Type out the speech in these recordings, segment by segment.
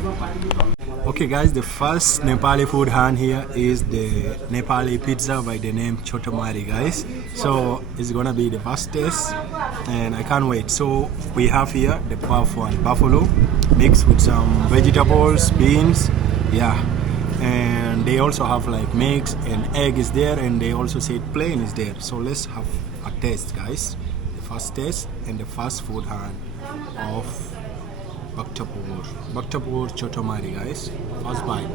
Okay guys, the first Nepali food hand here is the Nepali pizza by the name chotamari guys. So it's gonna be the first taste and I can't wait. So we have here the puff one, buffalo mixed with some vegetables, beans, yeah. And they also have like mix and egg is there, and they also said plain is there. So let's have a taste guys. The first taste and the first food hand of Bhaktapur chotamari guys. First bite.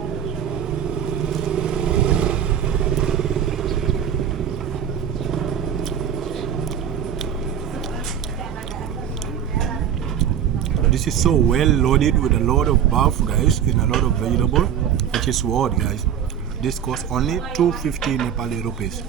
This is so well loaded with a lot of buff guys and a lot of vegetable, which is what guys. This costs only 250 Nepali rupees.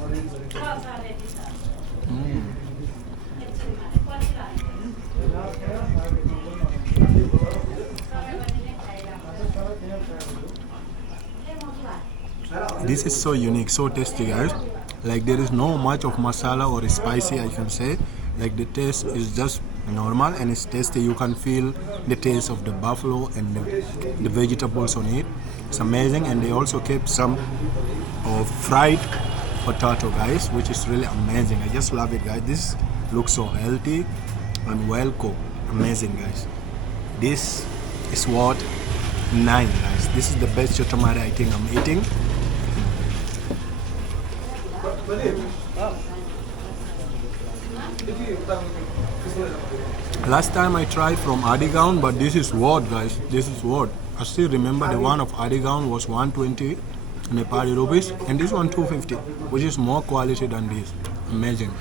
This is so unique, so tasty guys. Like there is no much of masala or spicy I can say. Like the taste is just normal and it's tasty. You can feel the taste of the buffalo and the vegetables on it. It's amazing. And they also kept some of fried potato guys, which is really amazing. I just love it guys. This looks so healthy and well cooked. Amazing guys. This is what 9 guys. This is the best chotamari I think I'm eating. Last time I tried from Hadigaun, but this is what guys, this is what. I still remember the one of Hadigaun was 120 Nepali rupees and this one 250, which is more quality than this. Amazing.